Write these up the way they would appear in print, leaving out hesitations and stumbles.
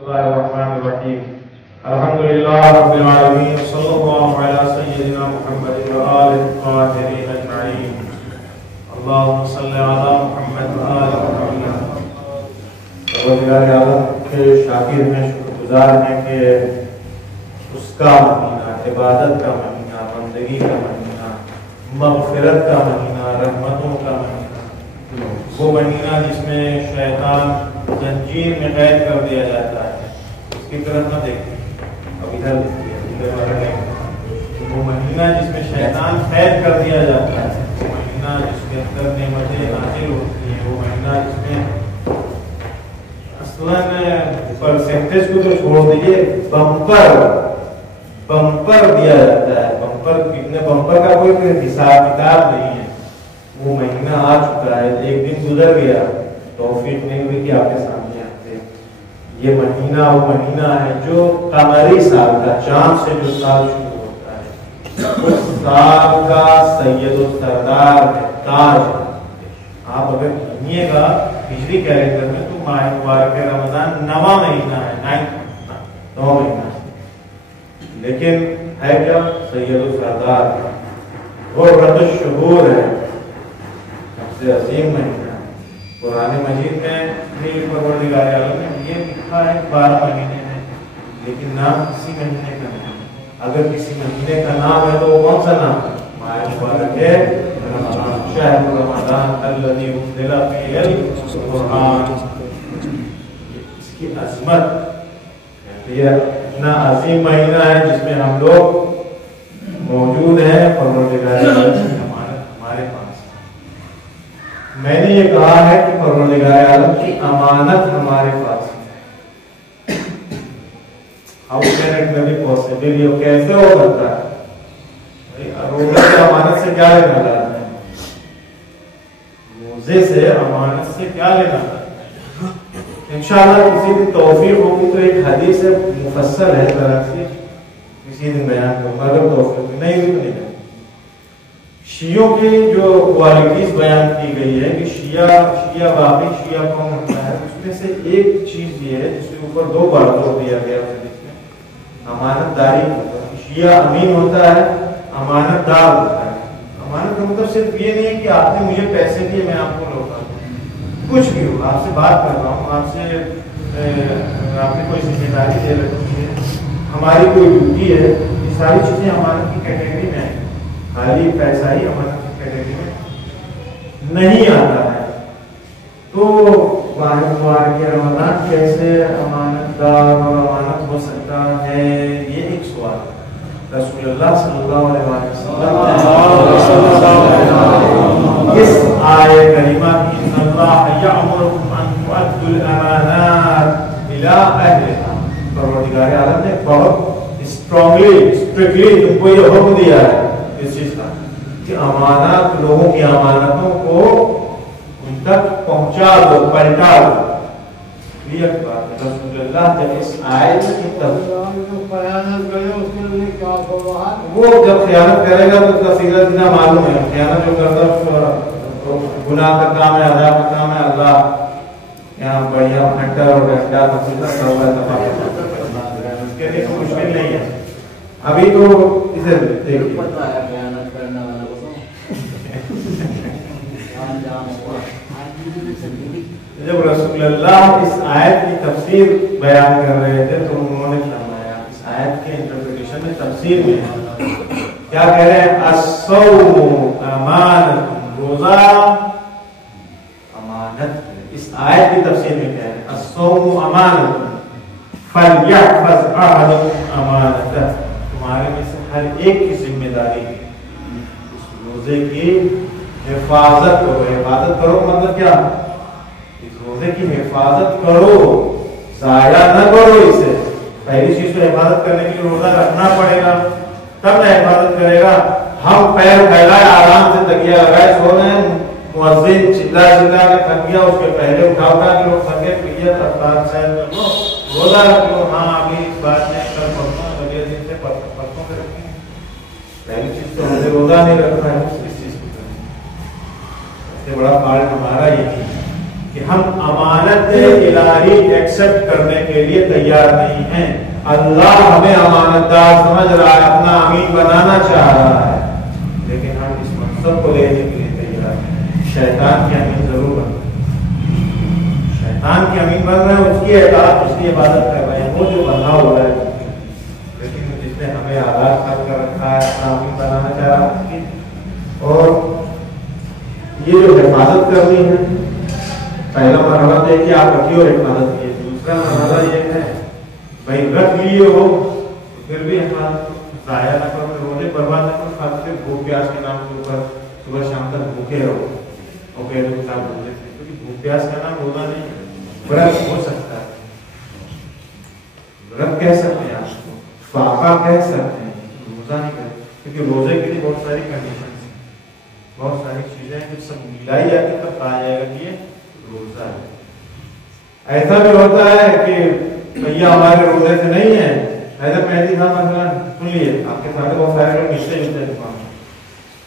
الله الرحمن الرحيم الحمد لله رب العالمين صلى الله على سيدنا محمد وآله الطاهرين أجمعين اللهم صل على محمد وآل محمد. پروردگار عالم کے شاکر ہیں، شکر گزار ہیں کہ اس کا مہینہ، عبادت کا مہینہ، بندگی کا مہینہ، مغفرت کا مہینہ، رحمتوں کا مہینہ، وہ مہینہ جس میں شیطان زنجیر میں قید کر دیا جاتا ہے. اس کی طرف نہ دیکھیں، اب ادھر وہ مہینہ جس میں شیطان قید کر دیا جاتا ہے، وہ مہینہ جس کے اندر نعمتیں نازل ہوتی ہیں، وہ مہینہ جس میں پرسنٹیج کو تو چھوڑ دیجیے، بمپر دیا جاتا ہے. بمپر کتنے بمپر کا کوئی حساب کتاب نہیں ہے. وہ مہینہ آ چکا ہے، ایک دن گزر گیا، توفیق نہیں ہوئی کہ آپ کے سامنے آتے. یہ مہینہ وہ مہینہ ہے جو قمری سال کا، چاند سے جو سال شروع ہوتا ہے، اس سال کا سید و سردار ہے، تاج. آپ اگر گنیے گا ہجری کیلنڈر میں تو ماہ مبارک رمضان 9واں مہینہ ہے، 9 مہینہ، لیکن ہے کیا؟ سید و سردار اور رت الشہور ہے، سب سے عظیم مہینہ. قرآن مجید میں پروردگار عالم نے یہ لکھا ہے 12 مہینے ہیں، لیکن نام کسی مہینے کا نہیں. اگر کسی مہینے کا نام ہے تو وہ کون سا نام ہے؟ ماہ مبارک ہے رمضان، شہر رمضان الذی انزل فیہ القرآن. اس کی عظمت، یہ اتنا عظیم مہینہ ہے جس میں ہم لوگ موجود ہیں. پروردگار عالم کی امانت ہمارے پاس. میں نے یہ کہا ہے کہ پروردگار عالم کی امانت ہمارے پاس ہے. How can it be possible؟ یہ کیسے ہو سکتا ہے؟ روزے سے امانت سے کیا لینا ہے؟ روزے سے امانت سے کیا لینا ہے؟ انشاءاللہ کسی دن توفیق ہوگی تو ایک حدیث مفصل ہے، ذرا سی کسی دن بیان کروں گا اگر توفیق نہیں ہوئی تو نہیں ہے. شیعوں کی جو کوالٹیز بیان کی گئی ہے کہ شیعہ واقعی شیعہ کون ہوتا ہے، اس میں سے ایک چیز یہ ہے جس کے اوپر 2 بار زور دیا گیا ہے، امانت داری. شیعہ امین ہوتا ہے، امانت دار ہوتا ہے. امانت کا مطلب صرف یہ نہیں ہے کہ آپ نے مجھے پیسے دیے میں آپ کو لوٹا دوں. کچھ بھی ہو، آپ سے بات کر رہا ہوں، آپ نے کوئی ذمہ داری دے رکھی ہے، ہماری کوئی ڈیوٹی ہے، یہ ساری چیزیں امانت کی کیٹیگری میں ہیں. خالی پیسہ ہی امانت کی کیٹیگری میں نہیں آتا ہے. تو ماہ مبارک رمضان کیسے امانت دار اور امانت ہو سکتا ہے، یہ ایک سوال ہے. رسول اللہ صلی اللہ علیہ وسلم اس آیت کریمہ کی ان اللہ یأمرکم ان تؤدوا الامانات الی اہلہا، پروردگار عالم نے بہت اسٹرکٹلی تم کو یہ حکم دیا ہے اس چیز کا کہ امانات، لوگوں کی امانتوں کو ان تک پہنچا دو، پلٹا دو. کلیئر بات ہے. رسول اللہ جب اس آیت کی وہ جب خیانت کرے گا تو اس کا سیدھا سیدھا معلوم ہے خیانت جو کرتا گناہ کا کام ہے، عذاب کا کام ہے. اللہ یہاں بڑھیا ہنٹر اور گھنٹا اس کے لیے مشکل نہیں ہے. ابھی تو اسے جب رسول اللہ اس آیت کی تفسیر بیان کر رہے تھے تو انہوں نے فرمایا، اس آیت کے انٹرپریٹیشن میں، تفسیر میں کیا کہہ رہے ہیں؟ الصوم امانت، روزہ امانت. اس آیت کی تفسیر میں کہہ رہے ہیں الصوم امانت فلیحفظ احدکم امانتہ، تمہارے میں سے ہر ایک کی ذمہ داری ہے اس روزے کی حفاظت کرو. حفاظت کرو مطلب کیا؟ روزے کی حفاظت کرو، ضائع نہ کرو اسے. پہلی چیز تو حفاظت کرنے کے لیے روزہ رکھنا پڑے گا، تب نہ حفاظت کرے گا. ہم پیر پھیلائے آرام سے تکیہ لگائے سو رہے ہیں، مؤذن چلا چلا کے تھک گیا، اس کے پہلے اٹھا کے لوگ سنگے پیے افطار سیر کر لو، روزہ رکھ لو. ہاں ابھی اس بات میں کل پرسوں اگلے دن سے پرسوں سے رکھیں. پہلی چیز تو ہمیں روزہ نہیں رکھنا ہے، اس چیز کو کریں. سب سے بڑا فالٹ ہمارا یہ ہے کہ کہ ہم امانت الہی ایکسپٹ کرنے کے لیے تیار نہیں ہیں. اللہ ہمیں امانت دار سمجھ رہا ہے, اپنا امین بنانا چاہ رہا ہے, لیکن ہم اس منصب کو لینے کے لیے تیار ہیں. شیطان کی امین ضرور بن رہے ہیں, شیطان کی امین بن رہے ہیں, اس کی اطاعت, اس کی عبادت کر رہے ہیں, وہ جو بندھا ہوا ہے, لیکن جس نے ہمیں آزاد کر رکھا ہے اپنا امین بنانا چاہ رہا ہے. اور یہ جو حفاظت کرنی ہے, پہلا مرحلہ تو ہے کہ آپ رکھیے اور حفاظت کیے. دوسرا مرحلہ یہ ہے بھائی رکھ لیے ہو پھر بھی ضائع نہ کرو, روزے برباد نہ کرو, خاص کر بھوک پیاس کے نام کے اوپر صبح شام تک بھوکے رہو. اور کہہ دو صاحب روزے سے, کیونکہ بھوک پیاس کا نام روزہ نہیں ہے. برت ہو سکتا ہے, برت کہہ سکتے ہیں, آپ کو فاقہ کہہ سکتے ہیں, روزہ نہیں کہہ, کیونکہ روزے کے لیے بہت ساری کنڈیشن ہیں, بہت ساری چیزیں ہیں جب سب ملائی جاتی تب کہا جائے گا کہ یہ روزہ ہے. ایسا بھی ہوتا ہے کہ بھیا ہمارے روزے سے نہیں ہے, حیدر مہدی صاحب مثلا سن لیے, آپ کے ساتھ بہت سارے لوگ ملتے جلتے دکان میں,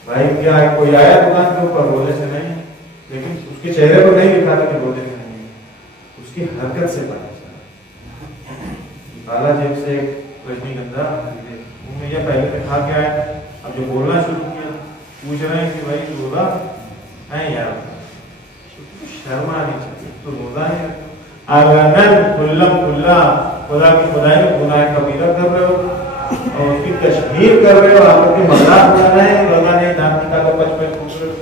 بھائی کیا کوئی آیا دکان کے اوپر روزے سے نہیں ہے, لیکن اس کے چہرے پر نہیں لکھا تھا کہ روزے سے نہیں ہے, اس کی حرکت سے پتا چلا. بالا جیب سے ایک رجنی گندھا یہ پہلے سے کھا کے آئے, اب جو بولنا شروع کیا, پوچھ رہے ہیں کہ بھائی روزہ ہے یار, شرم آنی چاہیے, تو روزہ نہیں رکھتے. خدا کی خدائی میں گناہ کبیرہ کر رہے ہو اور اس کی تشہیر کر رہے ہو, آپ کی مذاق کر رہے ہیں, روزہ نہیں دام پتا کو بچپن پوچھ رہے ہو.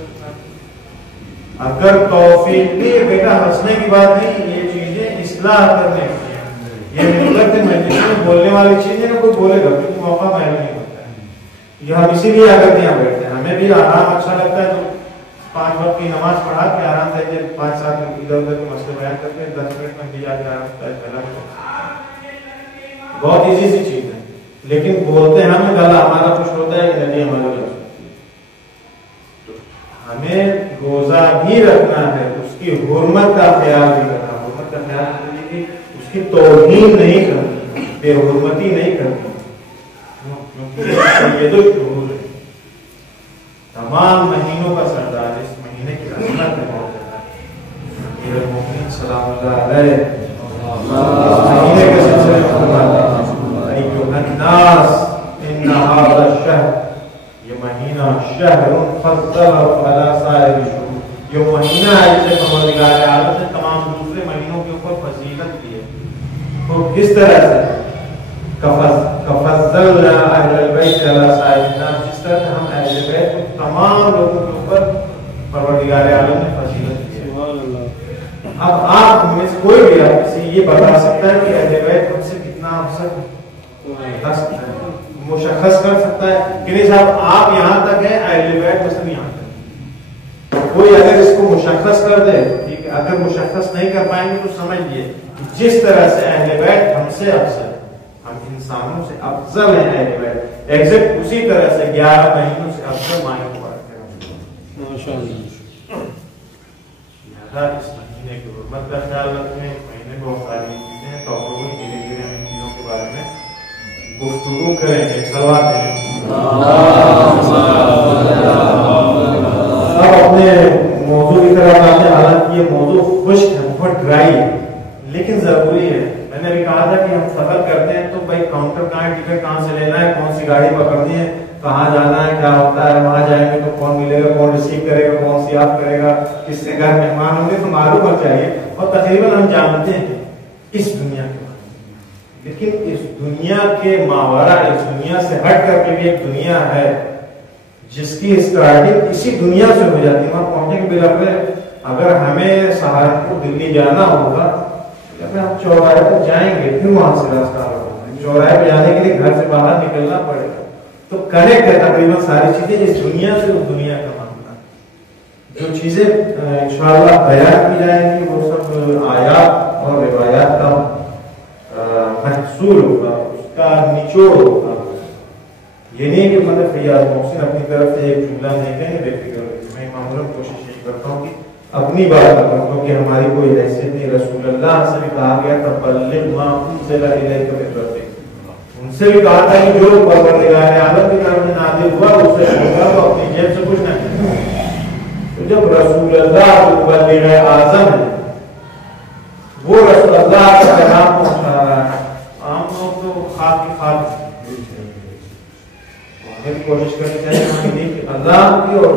اگر توفیق بھی بیٹا ہنسنے کی بات نہیں, یہ چیزیں اصلاح کرنے کی ہیں. یہ ملت مجلس میں بولنے والی چیزیں نا کوئی بولے گا کیونکہ موقع پہلے نہیں ہوتا ہے. یہ ہم اسی لیے آ کر یہاں بیٹھتے ہیں, ہمیں بھی آرام اچھا لگتا ہے. تو 5 وقت کی نماز پڑھا کے آرام سے 5-7 ادھر ادھر کے مسئلے بیان کرتے ہیں, 10 منٹ میں بھی جا کے آرام سے بہت ایزی سی چیز ہے. لیکن بولتے ہیں ہمیں گلا ہمارا کچھ ہوتا ہے کہ نہیں ہمارا کچھ, تو ہمیں روزہ بھی رکھنا ہے, اس کی حرمت کا خیال بھی رکھنا. حرمت کا خیال کرنے کی, اس کی توہین نہیں کرنی, بے حرمتی نہیں کرنی, کیونکہ یہ تو شروع ہے. تمام مہینوں کا سردار, اس مہینے کی رحمت ہے بہت زیادہ. امیر المومنین سلام اللہ علیہ اس مہینے کے سلسلے میں فرماتے ہیں ایھا الناس ان ھذا الشہر, یہ مہینہ شہر فضلہ علی سائر الشہور, یہ مہینہ ہے جسے پروردگار عالم نے تمام دوسرے مہینوں کے اوپر فضیلت دی ہے. تو کس طرح سے کفضلنا اہل البیت علی سائر الناس, جس طرح سے ہم اہل بیت کو تمام لوگوں کے اوپر پروردگار عالم نے فضیلت دی ہے. اب آپ میں سے کوئی بھی آپ سے یہ بتا سکتا ہے کہ اہل بیت ہم سے کتنا افضل بتا سکتا ہے, مشخص کر سکتا ہے کہ نہیں صاحب آپ یہاں تک ہیں, اہل بیت بس یہاں تک. کوئی اگر اس کو مشخص کر دے, ٹھیک ہے, اگر مشخص نہیں کر پائیں گے تو سمجھیے جس طرح سے اہل بیت ہم سے افضل, ہم انسانوں سے افضل ہیں اہل بیت, ایگزیکٹ اسی طرح سے 11 مہینوں سے افضل ماہ مبارک ہے. ماشاءاللہ. اس مہینے کی حرمت کا خیال رکھیں. مہینے بہت ساری چیزیں ہیں, تو دھیرے دھیرے ہم ان چیزوں کے بارے میں گفتگو کریں گے. سوال ہے اب اپنے موضوع کی طرف آتے ہیں. حالانکہ یہ موضوع خشک ہے, بہت ڈرائی ہے, لیکن ضروری ہے. میں نے بھی کہا تھا کہ ہم سفر کرتے ہیں تو بھائی کاؤنٹر کہاں ہے, ٹکٹ کہاں سے لینا ہے, کون سی گاڑی پکڑنی ہے, کہاں جانا ہے, کیا ہوتا ہے, وہاں جائیں گے تو کون ملے گا, کون ریسیو کرے گا, کون سیاحت کرے گا, کس سے گھر مہمان ہوں گے, تو معلوم ہونا چاہیے. اور تقریباً ہم جانتے ہیں اس دنیا کے بارے میں, لیکن اس دنیا کے ماورا, اس دنیا سے ہٹ کر کے بھی ایک دنیا ہے جس کی اسٹارٹنگ اسی دنیا سے ہو جاتی ہے. وہاں پہنچنے کے بلکہ اگر ہمیں سہارنپور دلی جانا ہوگا, جب ہم چوراہے پر جائیں گے پھر وہاں سے راستہ ہوگا. چوراہے پہ جانے کے لیے گھر سے باہر نکلنا پڑے گا. تو کنیکٹ ہے تقریباً ساری چیزیں اس دنیا سے اس دنیا کا معاملہ. جو چیزیں انشاءاللہ بیان کی جائیں گی وہ سب آیات اور روایات کا محصول ہوگا, اس کا نچوڑ ہوگا. یہ نہیں کہ مطلب فیاض محسن اپنی طرف سے ایک جملہ نہیں کہیں گے, بے فکر رہیے. میں معمولاً کوشش یہ کرتا ہوں کہ اپنی بات کرتا ہوں, کیونکہ ہماری کوئی حیثیت نہیں. رسول اللہ سے بھی کہا گیا تھا بلغ ما انزل الیک من ربک, ان سے بھی کہا تھا کہ جو پروردگار عالم کی طرف سے نازل ہوا اس سے ہوگا, تو اپنی جیب سے کچھ نہ کرنا. تو جب رسول اللہ مبلغ اعظم ہے وہ رسول اللہ کا پیغام پہنچا رہا ہے. عام لوگ تو خاک کی خاک ہمیں بھی کوشش کرنی چاہیے کہ اللہ کی اور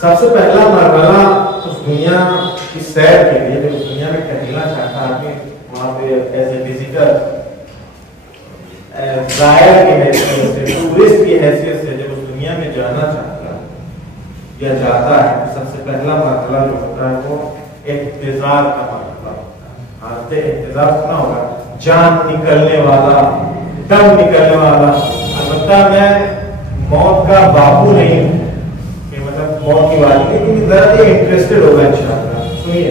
سب سے پہلا مرحلہ اس دنیا کی سیر کے لیے جب اس دنیا میں ٹہلنا چاہتا آدمی وہاں پہ ایز اے وزٹر زائر کی حیثیت سے ٹورسٹ کی حیثیت سے جب اس دنیا میں جانا چاہتا ہے یا جاتا ہے سب سے پہلا مرحلہ جو ہوتا ہے وہ احتضار کا مرحلہ ہوتا ہے. حالت احتضار سنا ہوگا, جان نکلنے والا, دم نکلنے والا. البتہ میں موت کا باپو نہیں ہوں کہ مطلب موت کی بات نہیں, لیکن ذرا یہ انٹرسٹڈ ہوگا انشاءاللہ. سنیے,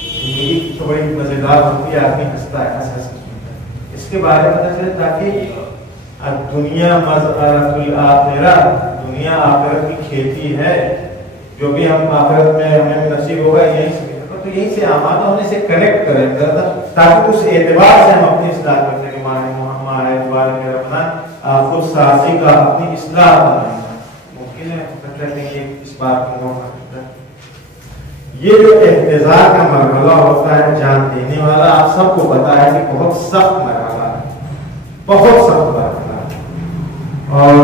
زندگی تو بڑی مزیدار ہوتی ہے, آدمی ہنستا ہے, ہنس ہنس اس کے بارے میں پتہ چلے تاکہ دنیا مزارۃ الآخرہ, دنیا آخرت کی کھیتی ہے. جو بھی ہم آخرت میں ہمیں نصیب ہوگا یہیں سے, تو یہیں سے آمادہ ہونے سے کنیکٹ کریں تاکہ اس اعتبار سے ہم اپنی اصلاح کرتے ہیں کہ ہمارا اعتبار میرا بنا خود سازی کا اپنی اصلاح بنائیں. ممکن ہے اس بات کو موقع. یہ جو احتضار کا مرحلہ ہوتا ہے جان دینے والا, آپ سب کو پتا ہے کہ بہت سخت مرحلہ ہے, بہت سخت مرحلہ ہے. اور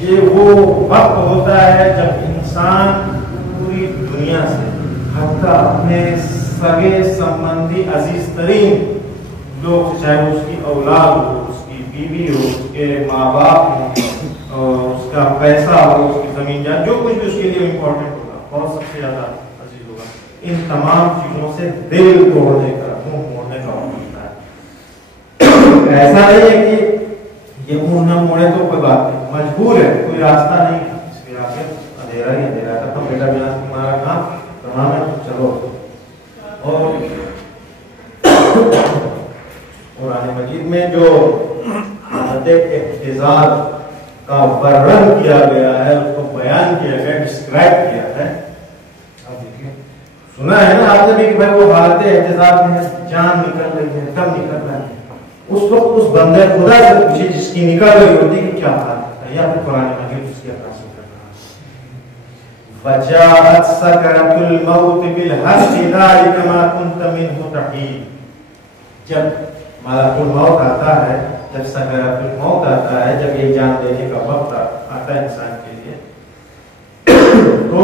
یہ وہ وقت ہوتا ہے جب انسان پوری دنیا سے حتی اپنے سگے سمبندی عزیز ترین لوگ, چاہے اس کی اولاد ہو, اس کی بیوی ہو, اس کے ماں باپ ہو, اس کا پیسہ ہو, اس کی زمین جائے, جو کچھ بھی اس کے لیے امپورٹنٹ ہوگا, بہت سب سے زیادہ عزیز ہوگا, ان تمام چیزوں سے دل توڑنے کا, منہ موڑنے کا وقت ہوتا ہے. ایسا نہیں ہے کہ یہ منہ نہ موڑے تو کوئی بات نہیں, مجبور ہے, کوئی راستہ نہیں ہے, اس کے آگے اندھیرا ہی اندھیرا ہے. تب بیٹا بنا تمہارا کام تمام ہے, چلو. اور قرآن مجید میں جو حالت احتضار کا ورنن کیا گیا ہے, اس کو بیان کیا گیا, ڈسکرائب کیا ہے. سنا ہے نا آپ نے بھی کہ بھائی وہ حالت احتضار میں جان نکل رہی ہے, دم نکل رہا ہے, اس وقت اس بندے خدا سے پوچھے جس کی نکل رہی ہوتی کہ کیا حالت ہے, یا پھر قرآن مجید اس کی عکاسی کر رہا ہے. وجاءت سکرۃ الموت بالحق ذلک ما كنت منه تحید. جب ملک الموت آتا ہے, جب سکرۃ الموت آتا ہے, جب یہ جان دینے کا وقت آتا ہے انسان کے لیے, تو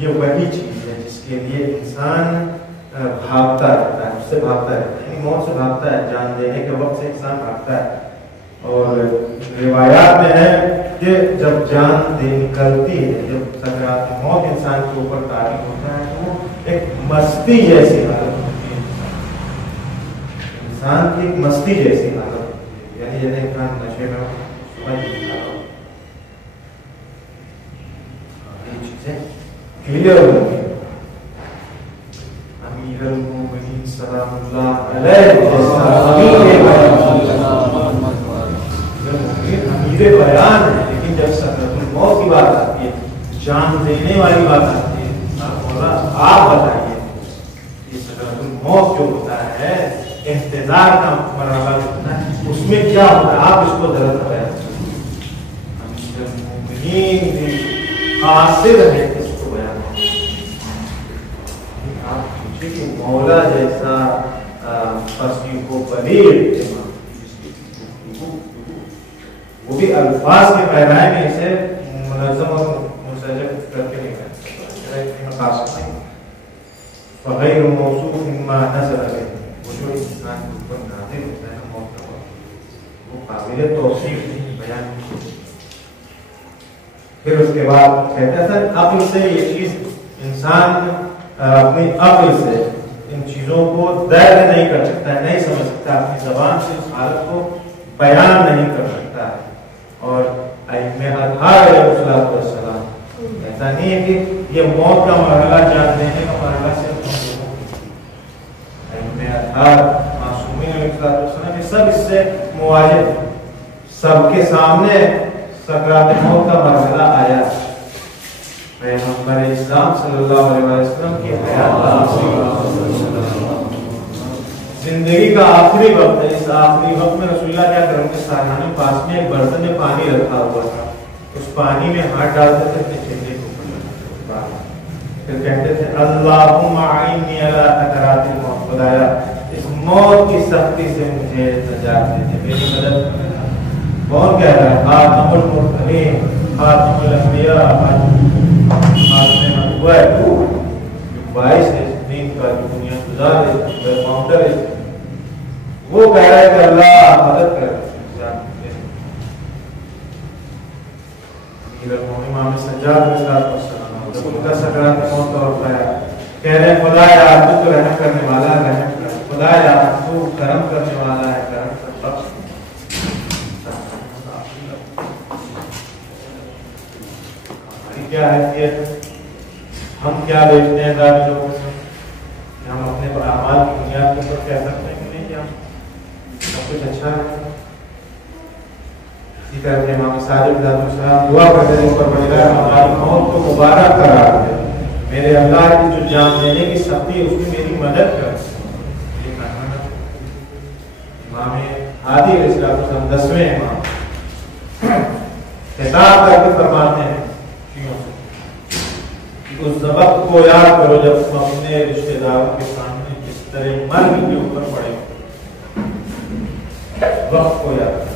یہ وہی چیز ہے جس کے لیے انسان بھاگتا رہتا ہے, اس سے بھاگتا رہتا ہے, یعنی موت سے بھاگتا ہے, جان دینے کے وقت سے انسان بھاگتا ہے. اور روایات میں ہے کہ جب جان نکلتی ہے, جب سکرات موت انسان کے اوپر طاری ہوتا ہے, تو وہ ایک مستی جیسی حالت ہوتی ہے, انسان کی ایک مستی جیسی حالت ہوتی ہے, یعنی جیسے انسان نشے میں سمجھ نہیں رہا ہو. یہ چیزیں کلیئر ہوگی. امیر المومنین سلام اللہ علیہ امیر بیان ہے, لیکن جب سکرۃ الموت کی بات آتی ہے, جان دینے والی بات آتی ہے, آپ بتائیے یہ سکرۃ الموت جو ہوتا ہے, احتضار کا مرحلہ جو ہوتا ہے, اس میں کیا ہوتا ہے, آپ اس کو ذرا بیان کیجیے. امیر المومنین قاصد ہے, اس کو بیان کہ مولا جیسا فصیح و بلیغ, وہ بھی الفاظ کے پیرائے میں اسے منظم اور منسجم کر کے نہیں کرتے. فغیر موصوف ما نظر ہے, وہ جو انسان کے اوپر نازل ہوتا ہے موت کا وقت, وہ قابل توصیف نہیں, بیان نہیں. پھر اس کے بعد کہتے ہیں سر عقل سے یہ چیز, انسان اپنی عقل سے ان چیزوں کو درک نہیں کر سکتا ہے, نہیں سمجھ سکتا, اپنی زبان سے اس حالت کو بیان نہیں کر سکتا ہے. اور ائمہ اطہار علیہ السلام ایسا نہیں ہے کہ یہ موت کا مرحلہ جان دینے کا مرحلہ صرف ائمہ اطہار معصومین علیہ السلام یہ سب اس سے مواجہ, سب کے سامنے سکرات موت کا مرحلہ آیا. پیغمبر اسلام صلی اللہ علیہ وسلم کی حیات زندگی کا آخری وقت ہے. اس آخری وقت میں رسول اللہ کیا کریں گے, سارحانے پاس میں ایک برتن میں پانی رکھا ہوا تھا, اس پانی میں ہاتھ ڈالتے تھے اپنے چہرے کو, پھر کہتے تھے اللہم اعنی علی سکرات الموت، خدایا اس موت کی سختی سے مجھے نجات دے دے، میری مدد کر۔ کون کہہ رہا ہے؟ خاتم المرسلین، خاتم الانبیاء، خاتم نبوت ہے تو جو باعث ہے اس دین کا، جو دنیا گزار ہے، فاؤنڈر ہے، وہ کہہ رہا ہے کہ اللہ مدد کر۔ امام سجاد علیہ السلام جب ان کا سکرات موت کا وقت آیا، کہہ رہے ہیں خدایا تو تو رحم کرنے والا ہے، رحم کر، خدایا تو کرم کرنے والا ہے، کرم کر، بخش۔ ہماری کیا حیثیت، ہم کیا دیکھتے ہیں ظاہر لوگوں سے، ہم اپنے اعمال کی بنیاد کے اوپر کہہ سکتے ہیں کہ نہیں کہ ہم سب کچھ اچھا ہے۔ اسی طرح سے امام صادق علیہ السلام دعا کرتے ہیں اوپر بڑھا ہماری موت کو مبارک قرار دے، میرے اللہ کی جو جان دینے کی سختی ہے اس میں میری مدد کر۔ امام ہادی علیہ السلام 10ویں امام خطاب کر کے فرماتے ہیں اس وقت کو یاد کرو جب تم اپنے رشتہ داروں کے سامنے جس طرح مرگ کے اوپر پڑے، وقت کو یاد کرو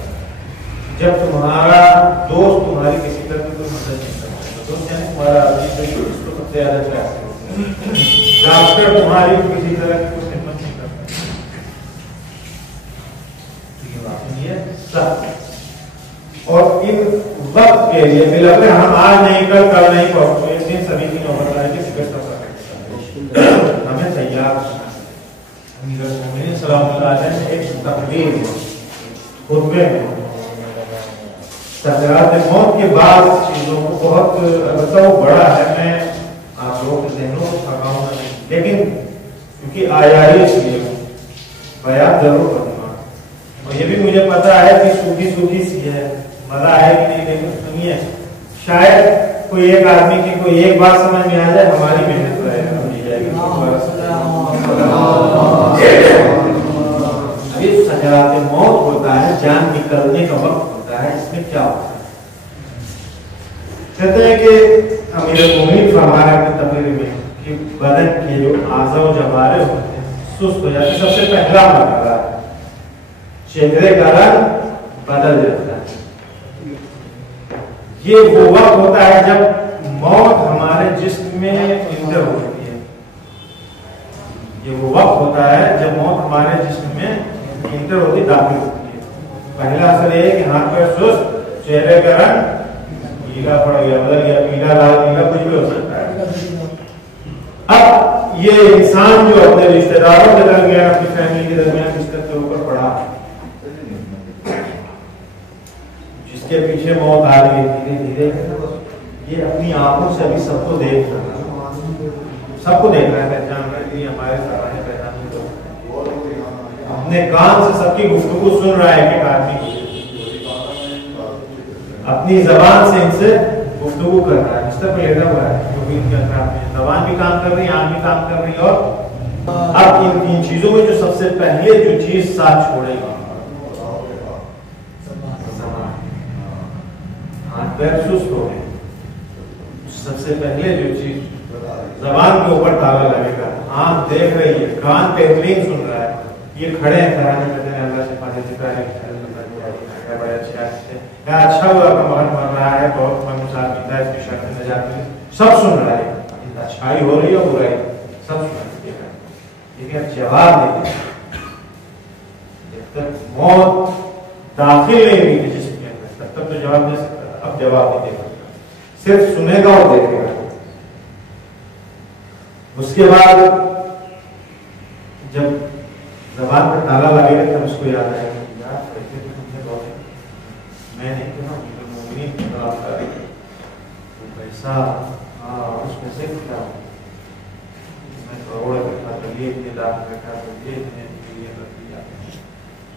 جب تمہارا دوست تمہاری کسی طرح کی کوئی مدد نہیں کرتا، دوست یعنی تمہارا اس کو سب سے زیادہ چاہتے، ڈاکٹر تمہاری کسی طرح کی کوئی خدمت نہیں کرتا، یہ سخت اور ان وقت کے لیے بالکل ہم آج نہیں کل نہیں پہنچو، ایک دن سبھی کی نوبت آئے گی، فکر سفر ہمیں تیار ہونا ہے۔ امیر المومنین سلام اللہ علیہ نے ایک تقریر خطبے میں سکرات موت کے بعد چیزوں کو بہت البتہ وہ بڑا ہے، میں آپ لوگوں کے ذہنوں کو تھکاؤں گا نہیں، لیکن کیونکہ آیا ہی اس لیے بیان ضرور کروں گا، اور یہ بھی مجھے پتا ہے کہ سوکھی سی ہے، مزہ ہے کہ نہیں، لیکن سنیے شاید کوئی ایک آدمی کی کوئی ایک بات سمجھ میں آ جائے، ہماری محنت رہے ابھی سکرات موت ہوتا ہے، جان نکلنے کا وقت ہوتا ہے، اس میں کیا ہوتا ہے؟ کہتے ہیں کہ امیر المومنین فرما رہے ہیں تقریر میں کہ بدن کے جو اعضاء و جوارح ہوتے ہیں سست ہو جاتے ہیں، سب سے پہلا مرحلہ چہرے کا رنگ بدل جاتا ہے۔ یہ وہ وقت ہوتا ہے جب موت ہمارے جسم میں انٹر ہوتی ہے، یہ وہ وقت ہوتا ہے جب موت ہمارے جسم میں انٹر ہوتی، داخل ہوتی ہے۔ پہلا اثر یہ ہے کہ ہاتھ پیر سست، چہرے کا رنگ نیلا پڑ گیا، بدل گیا، پیلا لال نیلا کچھ بھی ہو سکتا ہے۔ اب یہ انسان جو اپنے رشتہ داروں کے درمیان، اپنی فیملی کے درمیان بستر کے اوپر پڑا، جس کے پیچھے موت آ رہی ہے دھیرے دھیرے، یہ اپنی آنکھوں سے ابھی سب کو دیکھ رہا ہے، سب کو دیکھ رہا ہے، پہچان رہا ہے، ہمارے سرانے پہچان اپنے کان سے سب کی گفتگو سن رہا ہے، ایک آدمی اپنی زبان سے ان سے گفتگو کر رہا ہے، بستر پہ لیٹا ہوا ہے، جو بھی ان کے اطراف میں زبان بھی کام کر رہی ہے، آنکھ بھی کام کر رہی ہے، اور اب ان تین چیزوں میں جو سب سے پہلے جو چیز ساتھ چھوڑے گا، ہاتھ پیر سست ہو گئے، سب سے پہلے جو چیز زبان کے اوپر تالا لگے گا، آنکھ دیکھ رہی ہے، کان بہترین سن رہا ہے، یہ کھڑے ہیں ترانے کرتے ہیں، اللہ سے پاتے بڑے اچھا ہوا کا مہر مر رہا ہے، بہت منصاب ملتا ہے، اس کی شرط نجات میں سب سن رہا ہے، اچھائی ہو رہی ہے برائی سب سن رہے ہیں، لیکن اب جواب نہیں دے، جب تک موت داخل نہیں ہوئی جسم کے اندر تب تک تو جواب دے سکتا، اب جواب نہیں دے سکتا، صرف سنے گا اور دیکھے گا۔ اس کے بعد جب زبان پر تالا لگے گا تب اس کو یاد آئے گا، میں نہیں کہا مومنین کی طرف کا وہ پیسہ، اس میں سے کیا میں کروڑ بیٹھا تو یہ اتنے لاکھ بیٹھا تو یہ اتنے رکھ دیا،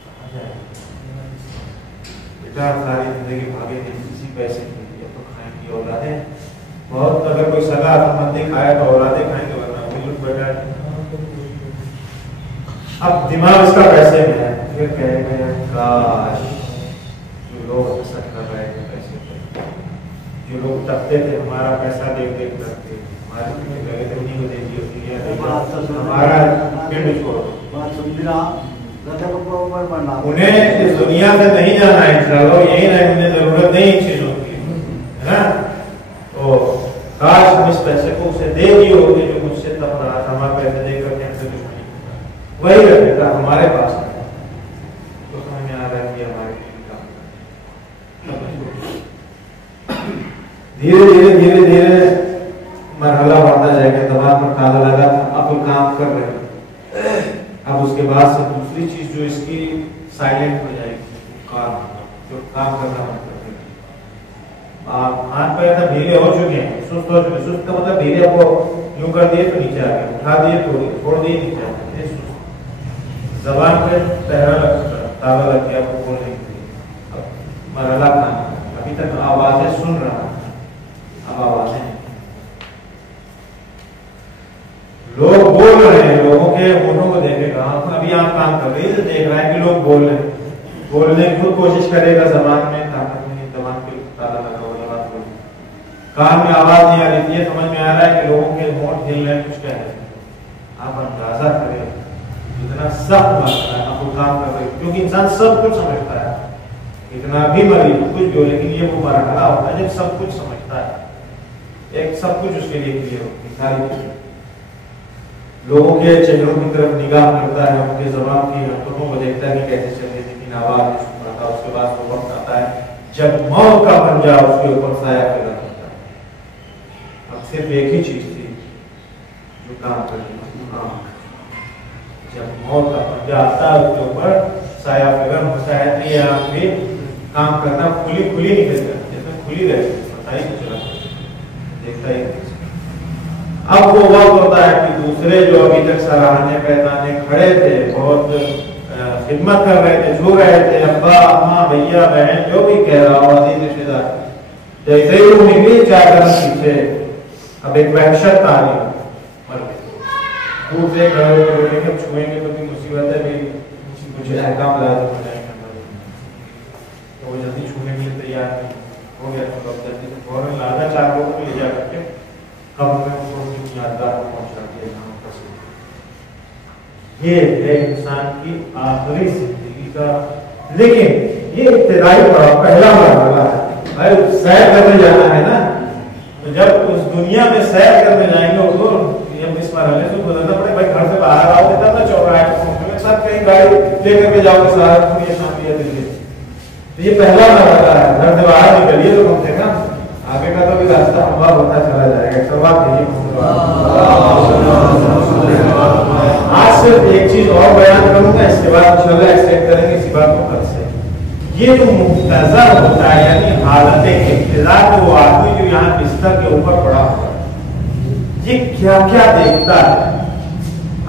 کہاں جائے بیٹا ساری زندگی بھاگے تھے کسی پیسے کے لیے، تو کھائیں گی اولادیں، بہت اگر کوئی سگا سمبندی کھائے تو اولادیں کھائیں گے، ورنہ وہی لوگ بیٹھا ہے۔ اب دماغ اس کا پیسے میں ہے، پھر کہے گا کاش جو لوگ حسد کر رہے تھے پیسے پہ، جو لوگ تکتے تھے ہمارا پیسہ دیکھ دیکھ کر کے، ہمارا انہیں اس دنیا سے نہیں جانا ہے چلو یہی رہے، انہیں ضرورت نہیں ان چیزوں کی ہے نا. تو کاش ہم اس پیسے کو اسے دے دیے ہوتے جو مجھ سے تب رہا تھا، ہمارا پیسے دے کر کے ہم سے دشمنی وہی رہے گا ہمارے پاس. تو سمجھ میں آ رہا ہے کہ ہمارے دھیرے دھیرے دھیرے دھیرے مرحلہ بڑھتا جائے گا. دماغ پر تالا لگا تھا، اب کام کر رہے ہیں. اب اس کے بعد سے دوسری چیز جو اس کی سائلنٹ ہو جائے گی، کام جو کام کرنا بند کر دے گی. آپ ہاتھ پیر اتنا ڈھیلے ہو چکے ہیں، سست ہو چکے. سست کا مطلب ڈھیلے کو یوں کر دیے تو نیچے آ گئے، اٹھا دیے تو چھوڑ دیے نیچے آ گئے. زبان پہ پہرا تالا لگ گیا، وہ بولنے کے لیے. اب مرحلہ کھانا، ابھی تک آوازیں سن رہا، اب آوازیں لوگ بول رہے ہیں، لوگوں کے ہونٹوں کو دیکھے گا. ابھی آپ کام کر رہے ہیں، دیکھ رہا ہے کہ لوگ بول رہے ہیں، بولنے کی خود کوشش کرے گا. زبان میں طاقت نہیں، زبان پہ تالا لگا ہوا، زبان بول. کان میں آواز نہیں آ رہی ہے، سمجھ میں آ رہا ہے کہ لوگوں کے ہونٹ ہل رہے ہیں، کچھ کہہ رہے ہیں. آپ اندازہ کریں اتنا سخت مسئلہ ہے، آپ کو کام کر رہے ہیں. کیونکہ انسان سب کچھ سمجھتا ہے، اتنا بھی مریض کچھ بھی ہو، لیکن یہ وہ مرحلہ ہوتا ہے جب سب کچھ سمجھتا ہے، ایک سب کچھ اس کے لیے کلیئر ہوتی ہے. ساری چیزیں لوگوں کے چہروں کی طرف نگاہ کرتا ہے، ان کے زبان کی حرکتوں کو دیکھتا ہے کہ کیسے چل رہی، لیکن آواز نہیں سن پاتا. اس کے بعد وہ وقت آتا ہے جب موت کا پنجہ اس کے اوپر سایہ پیدا کرتا ہے. اب صرف ایک ہی چیز تھی جو کام کرتی تھی، جب موت کا پنجہ آتا ہے اس کے اوپر سایہ پیدا ہوتا ہے. نہیں آپ بھی کام کرنا کھلی کھلی نکل جاتی ہے، جیسے کھلی رہتی ہے، پتہ ہی نہیں چلا، دیکھتا ہی. اب وہ وقت ہوتا ہے کہ دوسرے جو ابھی تک سراہنے پہچانے کھڑے تھے، بہت خدمت کر رہے تھے، چھو رہے تھے، ابا اماں بھیا بہن جو بھی کہہ رہا ہو، عزیز رشتے دار، جیسے ہی وہ نکلی چار قدم پیچھے، اب ایک وحشت آ رہی، مر گئے. دور سے کھڑے ہو کے بولیں گے چھوئیں گے تو بھی مصیبت ہے، بھی کچھ احکام لازم ہو جائیں گے. تو وہ جلدی چھونے کے لیے تیار نہیں ہو گیا. تو جلدی سے فوراً لانا چار لوگوں کو لے جا کر کے قبر میں یادگار کو پہنچا دیا. یہ ہے انسان کی آخری زندگی کا، لیکن یہ ابتدائی پہلا مرحلہ ہے. بھائی سیر کرنے جانا ہے نا، تو جب اس دنیا میں سیر کرنے جائیں گے تو اس مرحلے سے گزرنا پڑے. بھائی گھر سے باہر آؤ گے تب نہ چوراہے پہنچو، ساتھ کہیں گاڑی لے کر کے جاؤ گے سہارنپور یا شام یا دلی. تو یہ پہلا مرحلہ ہے، گھر سے باہر نکلیے تو کم سے کم آگے کا تو بھی راستہ ہموار ہوتا چلا جائے گا. سوال یہی. آج صرف ایک چیز اور بیان کروں گا، اس کے بعد انشاءاللہ ایکسپیکٹ کریں گے اسی بات کو کل سے. یہ جو منتظر ہوتا ہے، یعنی حالت ابتدا کو وہ آدمی جو یہاں بستر کے اوپر پڑا ہوا ہے، یہ کیا کیا دیکھتا ہے.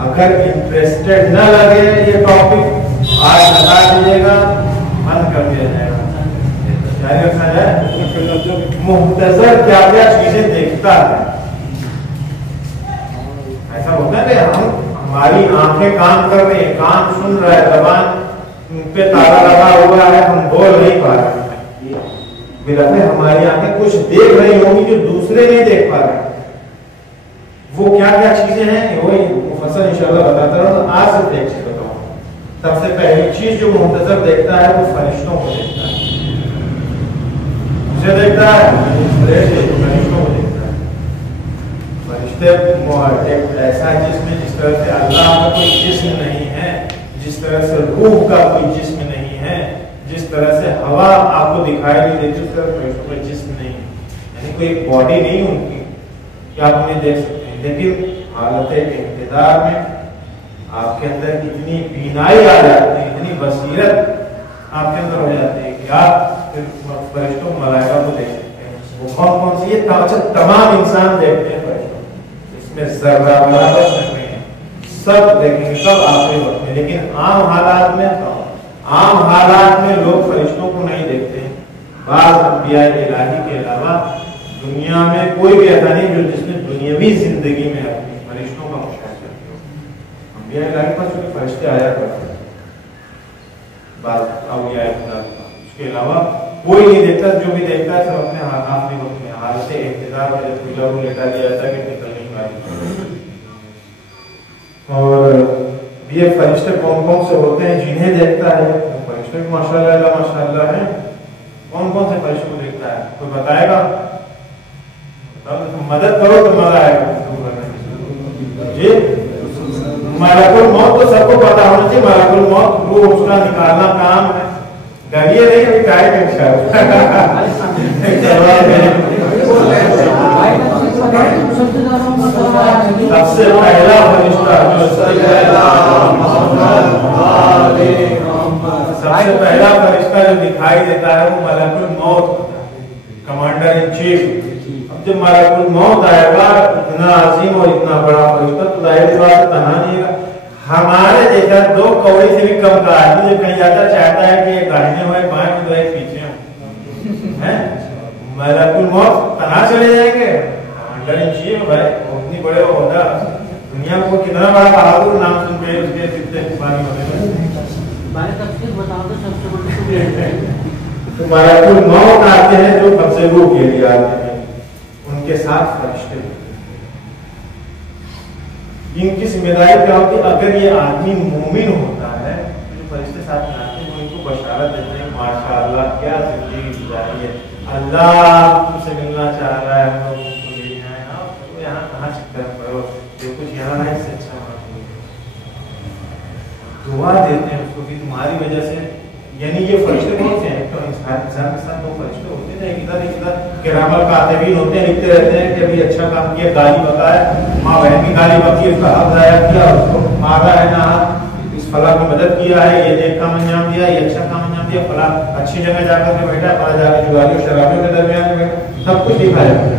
اگر انٹرسٹڈ نہ لگے یہ ٹاپک آج بتا دیجیے گا، بند کر دیا جائے گا. جاری رکھا جائے منتظر کیا کیا چیزیں دیکھتا ہے. ایسا ہوتا ہے کہ ہماری آنکھیں کام کر رہی ہیں، کان سن رہا ہے، زبان پہ تالا لگا ہوا ہے، ہم بول نہیں پا رہے ہیں. بالکل ہماری آنکھیں کچھ دیکھ رہی ہوں گی جو دوسرے نہیں دیکھ پا رہے. وہ کیا کیا چیزیں ہیں وہی مفصل انشاءاللہ بتاتا رہوں. آج سے ایک چیز بتاؤں. سب سے پہلی چیز جو منتظر دیکھتا ہے وہ فرشتوں کو دیکھتا ہے. اسے دیکھتا ہے فرشتوں کو دیکھتا ہے. فرشتے ایک ایسا جسم ہے جس طرح سے اللہ کا کوئی جسم نہیں ہے، جس طرح سے روح کا کوئی جسم نہیں ہے، جس طرح سے ہوا آپ کو دکھائی نہیں دیتی اس طرح فرشتوں کا جسم نہیں ہے. یعنی کوئی ایک باڈی نہیں ان کی کہ آپ انہیں دیکھ سکتے ہیں. لیکن حالت انتظار میں آپ کے اندر اتنی بینائی آ جاتی ہے، اتنی بصیرت آپ کے اندر ہو جاتی ہے کہ آپ فرشتوں ملائکہ کو دیکھ سکتے ہیں. وہ کون کون سی ہے؟ تمام انسان دیکھتے ہیں فرشتوں، اس میں ذرہ برابر نہیں ہے، سب دیکھیں گے، سب آخری وقت میں. لیکن عام حالات میں لوگ فرشتوں کو نہیں دیکھتے ہیں. بعض انبیاء الہی کے علاوہ دنیا میں کوئی بھی ایسا نہیں جو جس نے دنیاوی زندگی میں اپنی فرشتوں کا مشاہدہ کیا. انبیاء الہی پر چونکہ فرشتے آیا کرتے ہیں، بعض اولیاء خدا اس کے علاوہ کوئی نہیں دیکھتا. جو بھی دیکھتا ہے سب اپنے آخری وقت میں حالت انتظار میں جب کوئی لہو لیٹا دیا جاتا ہے کہ نکلنے بھائی. اور یہ فرشتے کون کون سے ہوتے ہیں جنہیں دیکھتا ہے؟ فرشتے بھی ماشاء اللہ ہیں. کون کون سے فرشتوں کو دیکھتا ہے؟ کوئی بتائے گا؟ مدد کرو تو مزہ آئے گا. جی ملک الموت تو سب کو پتا ہونا چاہیے. ملک الموت روح اس کا نکالنا کام ہے. ڈریے نہیں ابھی ٹائم ہے. سب سے پہلا فرشتہ جو دکھائی دیتا ہے وہ ملک الموت کمانڈر ان چیف. اب جب ملک الموت آئے گا اتنا عظیم اور اتنا بڑا فرشتہ تو ظاہر بات تنہا نہیں گا. ہمارے جیسا 2 کوڑی سے بھی کم کا آدمی جب کہیں جاتا چاہتا ہے کہ ایک داہنے ہوئے بائیں میں تو ایک پیچھے ہوں. ملک الموت تنہا چلے جائیں گے؟ کمانڈر ان چیف بھائی اتنی بڑے عہدہ دنیا کو کتنا بڑا بہادر نام سن کے اس کے کتنے پانی ہوتے ہیں. ملک الموت آتے ہیں جو قبض روح کے لیے آتے ہیں. ان کے ساتھ فرشتے ان کی ذمہ داری کیا ہوتی ہے؟ اگر یہ آدمی مومن ہوتا ہے جو فرشتے ساتھ میں آتے ہیں وہ ان کو بشارت دیتے ہیں ماشاءاللہ کیا زندگی گزاری ہے. اللہ تم سے ملنا چاہ رہا ہے. ہم لوگ کو لے جائیں آپ یہاں کہاں چکر پڑو جو کچھ یہاں ہے اس سے اچھا دعا دیتے ہیں اس کو کہ تمہاری وجہ سے. یعنی یہ فرشتے کون سے ہیں؟ تو انسان کے ساتھ 2 فرشتے ہوتے ہیں. ایک ادھر کرام الکاتبین ہوتے ہیں لکھتے رہتے ہیں کہ ابھی اچھا کام کیا گالی بتایا ماں بہن کی گالی بکی اس کا حق ضائع کیا اس کو مارا ہے نہ اس فلاں کی مدد کیا ہے یہ نیک کام انجام دیا یہ اچھا کام انجام دیا فلاں اچھی جگہ جا کر کے بیٹھا فلاں جا کے جواریوں شرابیوں کے درمیان میں بیٹھا سب کچھ دکھایا جاتا ہے.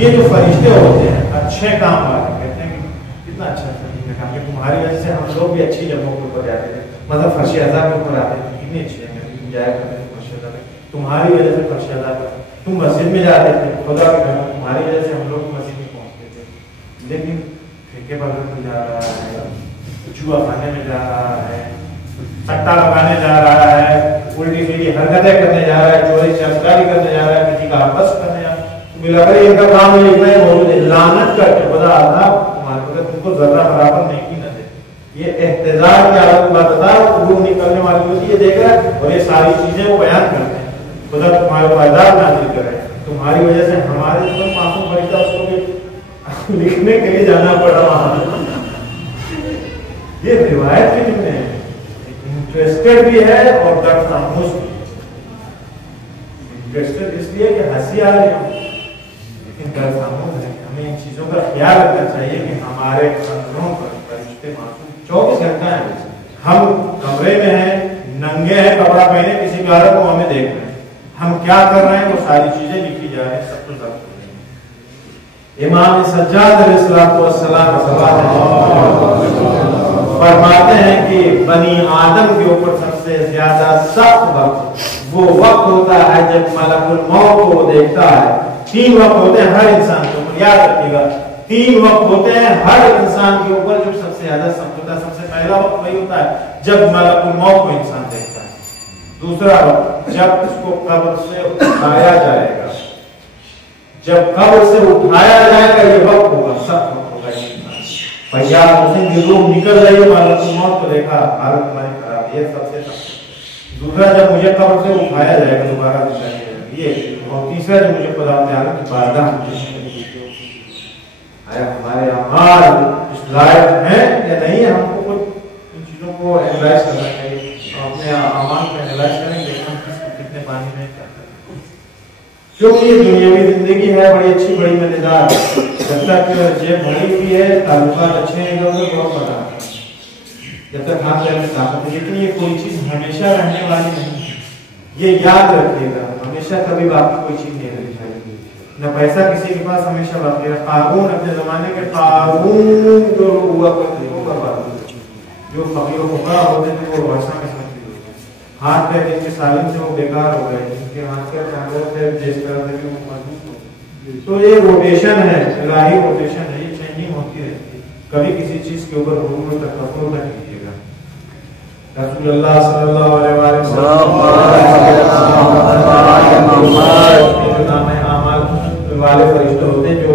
یہ جو فرشتے ہوتے ہیں اچھے کام والے کہتے ہیں کہ کتنا اچھا کام کہ تمہاری وجہ سے ہم لوگ بھی اچھی جگہوں کے اوپر جاتے تھے. مطلب فرش اعضاء کے اوپر آتے تھے کتنے اچھے ہیں جایا کرتے تھے فرش اعضاء پہ. تمہاری وجہ سے فرش اعضاء پر تم مسجد میں جاتے تھے خدا کے گھر تمہاری وجہ سے ہم لوگ مسجد میں پہنچتے تھے. لیکن ٹھیکے پر جا رہا ہے جوا کھانے میں جا رہا ہے سٹا لگانے جا رہا ہے الٹی سیدھی حرکتیں کرنے جا رہا ہے چوری چمکاری کرنے جا رہا ہے کسی کا آپس کرنے جا رہا ہے ملا کر ان کا کام نہیں لکھنا ہے موجود ہے لعنت کر کے خدا آتا تمہارے پر تم کو ذرہ برابر نہیں کی نہ دے. یہ احتجاج کی عادت بات بتا روح نکلنے والی ہوتی ہے دیکھ رہا ہے اور یہ ساری چیزیں وہ بیان کرتے ہیں. خدا تمہارے پائیدار نازل کرے تمہاری وجہ سے ہمارے اوپر معصوم فرشتہ اس کو بھی لکھنے کے لیے جانا پڑا وہاں. یہ روایت کی جملے ہیں انٹرسٹڈ بھی ہے اور درد آموز بھی. انٹرسٹڈ اس لیے کہ ہنسی آ رہی ہے لیکن درد آموز ہے. ہمیں ان چیزوں کا خیال رکھنا چاہیے کہ ہمارے اندروں پر فرشتے معصوم 24 گھنٹہ ہیں. ہم کمرے میں ہیں ننگے ہیں کپڑا پہنے کسی کی حالت کو ہمیں دیکھ رہے ہیں ہم کیا کر رہے ہیں وہ ساری چیزیں لکھی جا رہی ہیں سب کچھ ضبط ہو رہی ہیں. امام سجاد علیہ السلام فرماتے ہیں کہ بنی آدم کے اوپر سب سے زیادہ سخت وقت وہ وقت ہوتا ہے جب ملک الموت کو وہ دیکھتا ہے. 3 وقت ہوتے ہیں ہر انسان کے اوپر یاد رکھیے گا 3 وقت ہوتے ہیں ہر انسان کے اوپر جو سب سے زیادہ سخت ہوتا ہے. سب سے پہلا وقت وہی ہوتا ہے جب ملک الموت کو انسان دیکھتا ہے. دوسرا وقت جب اس کو قبر سے اٹھایا جائے گا. جب قبر سے اٹھایا جائے گا یہ وقت ہوگا سخت وقت ہوگا. بھیا مسلم کی روح نکل رہی ہے ملک الموت کو دیکھا حالت ہماری خراب یہ سب سے سخت. دوسرا جب مجھے قبر سے اٹھایا جائے گا دوبارہ یہ. اور تیسرا جب مجھے خدا تعالیٰ کی بارگاہ ہمارے اعمال اس لائق ہیں یا نہیں. ہم کو کچھ ان چیزوں کو اینالائز کرنا چاہیے اپنے اعمال کو اینالائز کریں گے ہم کتنے پانی میں کیا کریں. کیونکہ یہ دنیاوی زندگی ہے بڑی اچھی بڑی مزیدار. جب تک جیب بڑی ہوئی ہے تعلقات اچھے ہیں ادھر ادھر بہت بڑا جب تک ہاتھ پیر میں طاقت ہے. لیکن یہ کوئی چیز ہمیشہ رہنے والی نہیں. یہ یاد رکھیے گا ہمیشہ کبھی باقی کوئی چیز نہیں رہی جائے. نہ پیسہ کسی کے پاس ہمیشہ باقی ہے. قارون اپنے زمانے کے قارون جو ہوا کرتے وہ برباد ہوتے جو فقیر و فقراء ہوتے تھے وہ روشن میں سمجھتے ہوتے. ہاتھ پیر جن کے سالم سے وہ بیکار ہو گئے جن کے ہاتھ پیر کمزور تھے جس طرح سے وہ مضبوط ہو گئے. تو یہ روٹیشن ہے الہی روٹیشن ہے. یہ چینجنگ ہوتی رہتی ہے. کبھی کسی چیز کے اوپر غرور و تکبر نہ کیجیے گا. رسول اللہ صلی اللہ علیہ وسلم والے فرشتے ہوتے ہیں جو